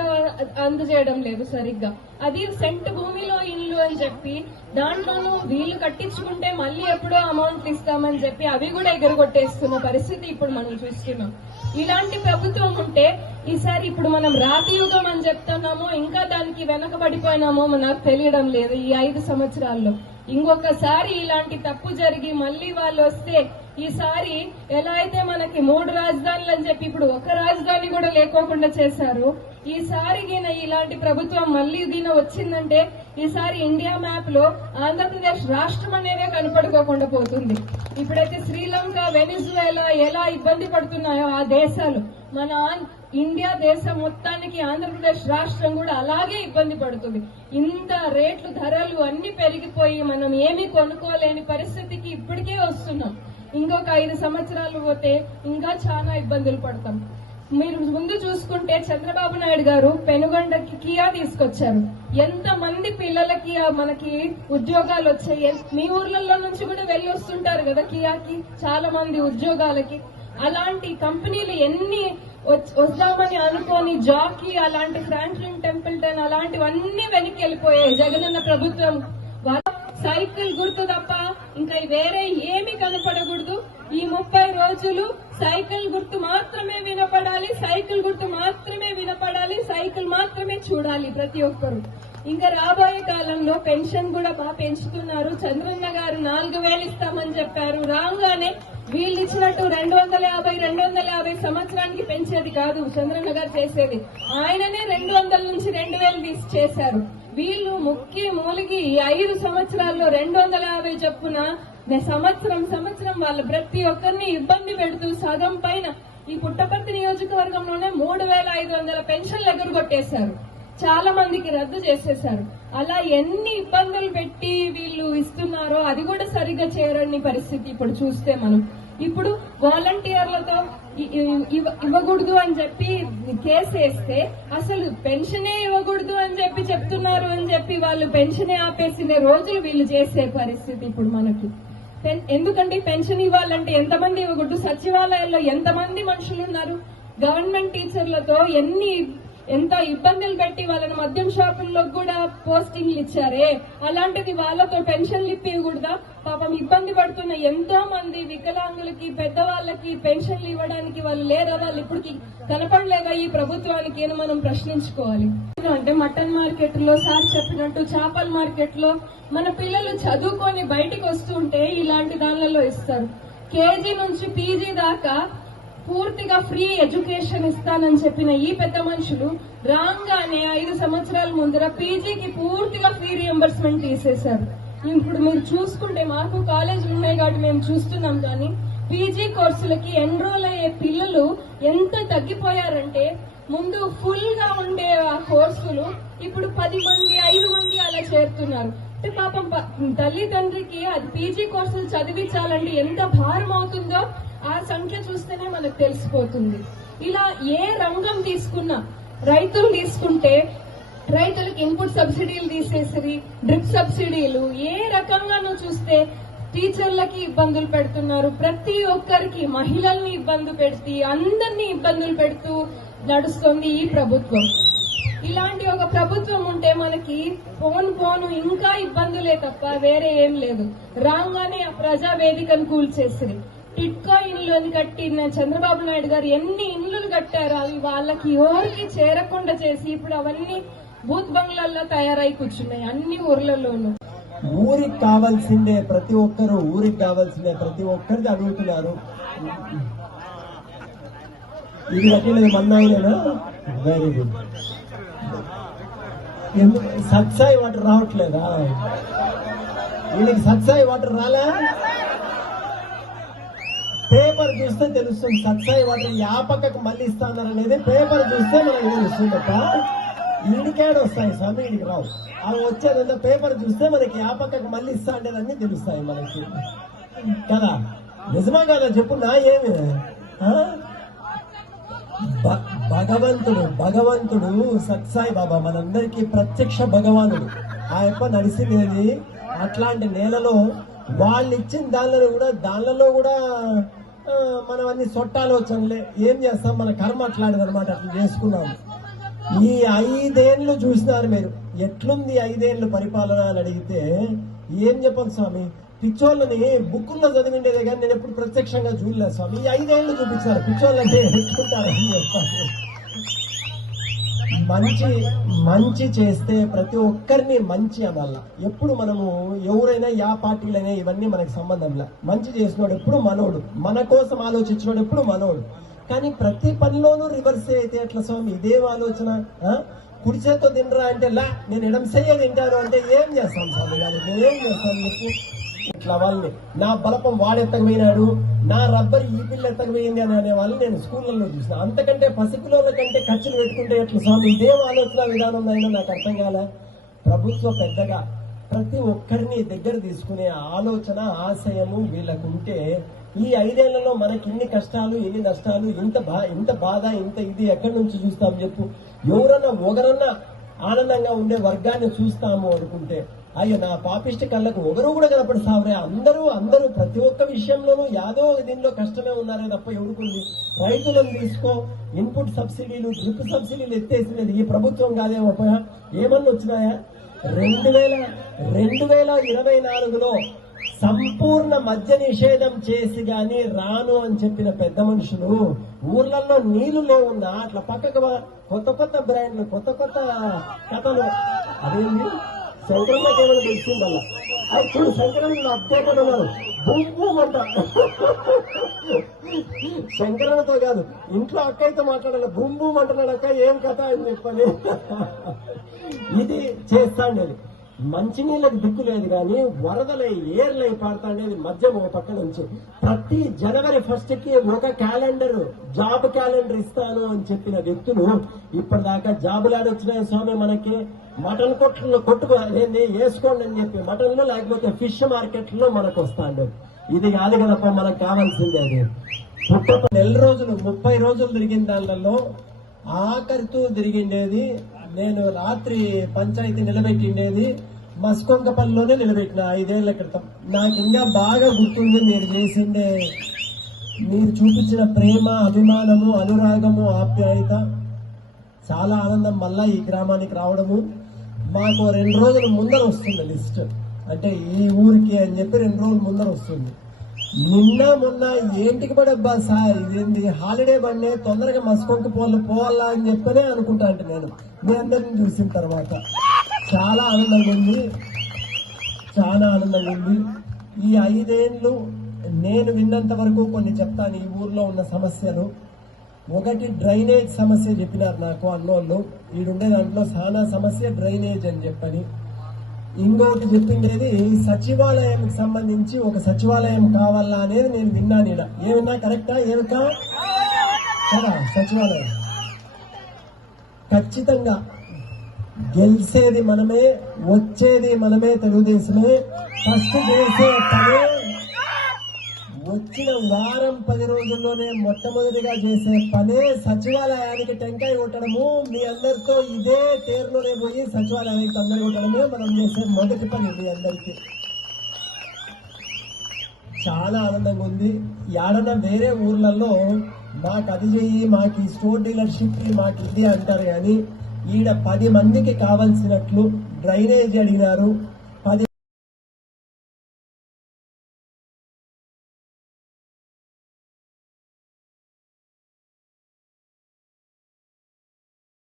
ఇంకా అందజేయడం లేదు సరిగ్గా. అది సెంట్ భూమిలో ఇల్లు అని చెప్పి దాంట్లోనూ వీళ్ళు కట్టించుకుంటే మళ్ళీ ఎప్పుడో అమౌంట్ ఇస్తామని చెప్పి అవి కూడా ఎగరగొట్టేస్తున్న పరిస్థితి ఇప్పుడు మనం చూస్తున్నాం. ఇలాంటి ప్రభుత్వం ఉంటే ఈసారి ఇప్పుడు మనం రాతి యుగం అని చెప్తున్నామో ఇంకా దానికి వెనకబడిపోయినామో నాకు తెలియడం లేదు. ఈ 5 సంవత్సరాల్లో ఇంకొకసారి ఇలాంటి తప్పు జరిగి మళ్ళీ వాళ్ళు వస్తే ఈసారి ఎలా అయితే మనకి 3 రాజధానులు అని చెప్పి ఇప్పుడు ఒక రాజధాని కూడా లేకోకుండా చేశారు. ఈసారి ఇలాంటి ప్రభుత్వం మళ్ళీ వచ్చిందంటే ఈసారి ఇండియా మ్యాప్ లో ఆంధ్రప్రదేశ్ రాష్ట్రం అనేదే కనపడుకోకుండా పోతుంది. ఇప్పుడైతే శ్రీలంక, వెనిజువేలా ఎలా ఇబ్బంది పడుతున్నాయో ఆ దేశాలు, మన ఇండియా దేశం మొత్తానికి ఆంధ్రప్రదేశ్ రాష్ట్రం కూడా అలాగే ఇబ్బంది పడుతుంది. ఇంత రేట్లు, ధరలు అన్ని పెరిగిపోయి మనం ఏమీ కొనుక్కోలేని పరిస్థితికి ఇప్పటికే వస్తున్నాం. ఇంకొక 5 సంవత్సరాలు పోతే ఇంకా చాలా ఇబ్బందులు పడతాం. మీరు ముందు చూసుకుంటే చంద్రబాబు నాయుడు గారు పెనుగొండకి కియా తీసుకొచ్చారు. ఎంత మంది పిల్లలకి మనకి ఉద్యోగాలు వచ్చాయి. మీ ఊర్లలో నుంచి కూడా వెళ్ళి వస్తుంటారు కదా కియాకి చాలా మంది ఉద్యోగాలకి. అలాంటి కంపెనీలు ఎన్ని వద్దామని అనుకోని జాకీ, అలాంటి ఫ్రాంక్లిన్ టెంపుల్టన్ అలాంటివన్నీ వెనక్కి వెళ్ళిపోయాయి జగనన్న ప్రభుత్వం. సైకిల్ గుర్తు తప్ప ఇంకా వేరే ఏమి కనపడకూడదు. ఈ 30 రోజులు సైకిల్ గుర్తు మాత్రమే వినపడాలి, సైకిల్ గుర్తు మాత్రమే వినపడాలి, సైకిల్ మాత్రమే చూడాలి ప్రతి ఒక్కరు. ఇంకా రాబోయే కాలంలో పెన్షన్ కూడా బాగా పెంచుతున్నారు. చంద్రన్న గారు 4000 ఇస్తామని చెప్పారు. రాగానే వీళ్ళు ఇచ్చినట్టు 250 సంవత్సరానికి పెంచేది కాదు చంద్రన్న గారు చేసేది. ఆయననే 200 నుంచి 2000 చేశారు. వీళ్ళు మూలిగి 5 సంవత్సరాల్లో 250 చొప్పున సంవత్సరం వాళ్ళ ప్రతి ఒక్కరిని ఇబ్బంది పెడుతూ సగం పైన ఈ పుట్టపర్తి నియోజకవర్గంలోనే 3500 పెన్షన్లు ఎగురగొట్టేశారు. చాలా మందికి రద్దు చేసేశారు. అలా ఎన్ని ఇబ్బందులు పెట్టి వీళ్ళు ఇస్తున్నారో అది కూడా సరిగ్గా చేరని పరిస్థితి ఇప్పుడు చూస్తే మనం. ఇప్పుడు వాలంటీర్లతో ఇవ్వకూడదు అని చెప్పి కేసు వేస్తే అసలు పెన్షనే ఇవ్వకూడదు అని చెప్పి చెప్తున్నారు అని చెప్పి వాళ్ళు పెన్షనే ఆపేసిన రోజులు వీళ్ళు చేసే పరిస్థితి ఇప్పుడు మనకి. ఎందుకంటే పెన్షన్ ఇవ్వాలంటే ఎంతమంది ఇవ్వకూడదు? సచివాలయాల్లో ఎంతమంది మనుషులు ఉన్నారు? గవర్నమెంట్ టీచర్లతో ఎంత ఇబ్బందులు పెట్టి వాళ్ళని మద్యం షాపుల్లో కూడా పోస్టింగ్లు ఇచ్చారే, అలాంటిది వాళ్ళతో పెన్షన్లు ఇప్పియకూడదా? పాపం ఇబ్బంది పడుతున్న ఎంతో మంది వికలాంగులకి, పెద్దవాళ్ళకి పెన్షన్లు ఇవ్వడానికి వాళ్ళు లేదా? వాళ్ళు ఇప్పటికి కనపడలేదా ఈ ప్రభుత్వానికి అని మనం ప్రశ్నించుకోవాలి. అంటే మటన్ మార్కెట్ లో సార్ చెప్పినట్టు చేపల మార్కెట్ లో మన పిల్లలు చదువుకొని బయటికి వస్తుంటే ఇలాంటి దానిలలో ఇస్తారు. కేజీ నుంచి పీజీ దాకా పూర్తిగా ఫ్రీ ఎడ్యుకేషన్ ఇస్తానని చెప్పిన ఈ పెద్ద మనుషులు రాగానే 5 సంవత్సరాల ముందర పీజీకి పూర్తిగా ఫ్రీ రియంబర్స్మెంట్ తీసేశారు. ఇప్పుడు మీరు చూసుకుంటే మాకు కాలేజీలు ఉన్నాయి కాబట్టి మేము చూస్తున్నాం, కానీ పీజీ కోర్సులకి ఎన్రోల్ అయ్యే పిల్లలు ఎంత తగ్గిపోయారంటే ముందు ఫుల్ గా ఉండే ఆ కోర్సులు ఇప్పుడు 10 మంది 5 మంది అలా చేరుతున్నారు. అంటే పాపం తల్లి తండ్రికి అది పీజీ కోర్సులు చదివించాలంటే ఎంత భారం అవుతుందో ఆ సంఖ్య చూస్తేనే మనకు తెలిసిపోతుంది. ఇలా ఏ రంగం తీసుకున్నా, రైతులు తీసుకుంటే రైతులకు ఇన్పుట్ సబ్సిడీలు తీసేసి డ్రిప్ సబ్సిడీలు, ఏ రకంగానూ చూస్తే టీచర్లకి ఇబ్బందులు పెడుతున్నారు. ప్రతి ఒక్కరికి మహిళల్ని ఇబ్బంది పెడుతూ అందరినీ ఇబ్బందులు పెడుతూ నడుస్తుంది ఈ ప్రభుత్వం. ఇలాంటి ఒక ప్రభుత్వం ఉంటే మనకి పోను ఇంకా ఇబ్బందులే తప్ప వేరే ఏం లేదు. రాగానే ఆ ప్రజా వేదికను కూల్చేసి టిట్కో ఇల్లు అని కట్టిన చంద్రబాబు నాయుడు గారు ఎన్ని ఇళ్లు కట్టారు, అవి వాళ్ళకి ఎవరికి చేరకుండా చేసి ఇప్పుడు అవన్నీ బూత్ బంగ్లాల్లో తయారై కూర్చున్నాయి అన్ని ఊర్లలోనూ. ఊరికి కావాల్సిందే ప్రతి ఒక్కరు, ఊరికి కావాల్సిందే ప్రతి ఒక్కరికి అడుగుతున్నారు. ఇది కట్టినది మన్నాయినా? Very good. సత్సాయి వాటర్ రావట్లేదా? వీళ్ళకి సత్సాయి వాటర్ రాలే? పేపర్ చూస్తే తెలుస్తుంది సత్సాయి వాటర్ యాపకకు మళ్ళీ ఇస్తాన్నారు అనేది. పేపర్ చూస్తే మనకు తెలుస్తుంది తప్ప ఈడికేడు వస్తాయి స్వామి, ఈడికి రావు. అవి వచ్చేదంతా పేపర్ చూస్తే మనకి యాపకకు మళ్ళీ ఇస్తా ఉండేదన్నీ తెలుస్తాయి మనకి కదా. నిజమా కదా చెప్పు నా? ఏమి భగవంతుడు సత్సాయి బాబా మనందరికీ ప్రత్యక్ష భగవానుడు. ఆ యొక్క నడిసింది అట్లాంటి నేలలో వాళ్ళు ఇచ్చిన దానిలో కూడా మనం అన్ని సొట్టాలు వచ్చంలే, ఏం చేస్తాం, మన కర్మ అట్లాంటిది అనమాట. అట్లా చేసుకున్నాము. ఈ 5 ఏళ్ళు చూసినారు మీరు, ఎట్లుంది 5 ఏళ్ళు పరిపాలన అని అడిగితే ఏం చెప్పాలి స్వామి, పిచ్చోళ్ళని బుక్కుల్లో చదివిండేదే కానీ నేను ఎప్పుడు ప్రత్యక్షంగా చూడలేదు స్వామి. ఈ 5 ఏళ్ళు చూపించారు పిచ్చోళ్ళంటే ఎట్లుంటారని చెప్తాను. మంచి చేస్తే ప్రతి ఒక్కరిని మంచి అనాల. ఎప్పుడు మనము ఎవరైనా యా పార్టీలైనా ఇవన్నీ మనకు సంబంధంలా. మంచి చేసినోడు ఎప్పుడు మనోడు, మన కోసం ఆలోచించినోడు ఎప్పుడు మనోడు. కానీ ప్రతి పనిలోనూ రివర్స్ అయితే ఎట్లా స్వామి? ఇదేం ఆలోచన? కుడి చేత్తో తినరా అంటే లా నేను ఎడం చెయ్య తింటాను అంటే ఏం చేస్తాం స్వామి? దానికి ఏం చేస్తాం చెప్పు? ఇట్లా వాళ్ళని నా బలపం వాడెత్తకపోయినాడు, నా రబ్బర్ ఈ పిల్ల ఎత్తకపోయింది అని అనే వాళ్ళు నేను స్కూళ్ళల్లో చూసిన. అంతకంటే పసిపిల్లల కంటే ఖర్చులు పెట్టుకుంటే ఎట్లా స్వామి? ఇదేం ఆలోచన విధానం అయినా నాకు అర్థం కాలే. ప్రభుత్వం పెద్దగా ప్రతి ఒక్కరిని దగ్గర తీసుకునే ఆలోచన ఆశయము వీళ్ళకుంటే ఈ 5 ఏళ్లలో మనకి ఇన్ని కష్టాలు, ఎన్ని నష్టాలు, ఇంత బాధ, ఇంత ఇది ఎక్కడి నుంచి చూస్తాం చెప్పు? ఎవరన్నా ఒకరన్నా ఆనందంగా ఉండే వర్గాన్ని చూస్తాము అనుకుంటే అయ్యో నా పాపిష్టి కళ్ళకు ఒకరు కూడా కనపడి సావరే. అందరూ ప్రతి ఒక్క విషయంలోనూ యాదో దీనిలో కష్టమే ఉన్నారే తప్ప ఎవరుకుంది? రైతులను తీసుకో, ఇన్పుట్ సబ్సిడీలు, డ్రిప్ సబ్సిడీలు ఎత్తేసినది ఈ ప్రభుత్వం కాదేమో. ఏమన్నా వచ్చినాయా? 2024లో సంపూర్ణ మద్య నిషేధం చేసి గాని రాను అని చెప్పిన పెద్ద మనుషులు ఊర్లలో నీళ్లు లేవున్నా అట్లా పక్కకు కొత్త బ్రాండ్లు, కొత్త కథలు. అదేంటి శంకరన్నకి ఏమైనా తెలిసిందల్లా? అప్పుడు శంకరన్న అప్డేట్ ఉన్నారు, భూమ్ అంట. శంకరన్నతో కాదు, ఇంట్లో అక్క అయితే మాట్లాడాలి, భూమ్ అంటున్నాడు. అక్క ఏం కథ అని చెప్పని ఇది చేస్తాండేది. మంచినీళ్ళకి దిక్కు లేదు కానీ వరదలై ఏర్లై పాడుతాండేది మద్యం ఒక పక్క నుంచి. ప్రతి జనవరి 1 కి ఒక క్యాలెండర్, జాబ్ క్యాలెండర్ ఇస్తాను అని చెప్పిన వ్యక్తులు ఇప్పటిదాకా జాబులు ఆడొచ్చినాయి స్వామి మనకి. మటన్ కొట్టుకు అదేంది వేసుకోండి అని చెప్పి మటన్లు, లేకపోతే ఫిష్ మార్కెట్లో మనకు వస్తాండు. ఇది కాదు కదప్ప మనకు కావాల్సిందే. అది పుట్ట నెల రోజులు 30 రోజులు తిరిగిన దానిలో ఆఖరితో తిరిగిండేది నేను రాత్రి పంచాయతీ నిలబెట్టిండేది మస్కొంకపల్లిలోనే నిలబెట్టిన 5 ఏళ్ల క్రితం. నాకు ఇంకా బాగా గుర్తుంది మీరు చేసిండే, మీరు చూపించిన ప్రేమ, అభిమానము, అనురాగము, ఆప్యాయత. చాలా ఆనందం మళ్ళా ఈ గ్రామానికి రావడము. మాకు 2 రోజుల ముందర వస్తుంది లిస్ట్, అంటే ఈ ఊరికి అని చెప్పి 2 రోజుల ముందర వస్తుంది. మొన్న ఏంటికి పడబ్బా సార్ ఇదేంది హాలిడే బండి, తొందరగా మస్కొంకి పోవాలా అని చెప్పనే అనుకుంటా. అంటే నేను మీ అందరిని చూసిన తర్వాత చాలా ఆనందంగా ఉంది. ఈ 5 ఏళ్ళు నేను విన్నంత వరకు కొన్ని చెప్తాను. ఈ ఊర్లో ఉన్న సమస్యలు, ఒకటి డ్రైనేజ్ సమస్య చెప్పినారు నాకు అన్నోళ్ళు. ఈడుండే దాంట్లో చాలా సమస్య డ్రైనేజ్ అని చెప్పని. ఇంకొకటి చెప్పిండేది సచివాలయానికి సంబంధించి ఒక సచివాలయం కావాలా అనేది నేను విన్నాను. ఈడ ఏమన్నా కరెక్టా? ఏమికా కదా సచివాలయం ఖచ్చితంగా గెలిచేది మనమే, వచ్చేది మనమే, తెలుగుదేశమే. ఫస్ట్ చేసే పనే వచ్చిన వారం 10 రోజుల్లోనే మొట్టమొదటిగా చేసే పనే సచివాలయానికి టెంకాయ కొట్టడము. మీ అందరితో ఇదే తేరులోనే పోయి సచివాలయానికి అందరు కొట్టడమే మనం చేసే మొదటి పని. మీ అందరికీ చాలా ఆనందంగా ఉంది. ఏడన్నా వేరే ఊర్లలో మాకు అది చెయ్యి, మాకు ఈ స్టోర్ డీలర్షిప్, మాకు ఇది అంటారు కానీ ఈడ 10 మందికి కావలసినట్లు డ్రైనేజ్ అడిగినారు,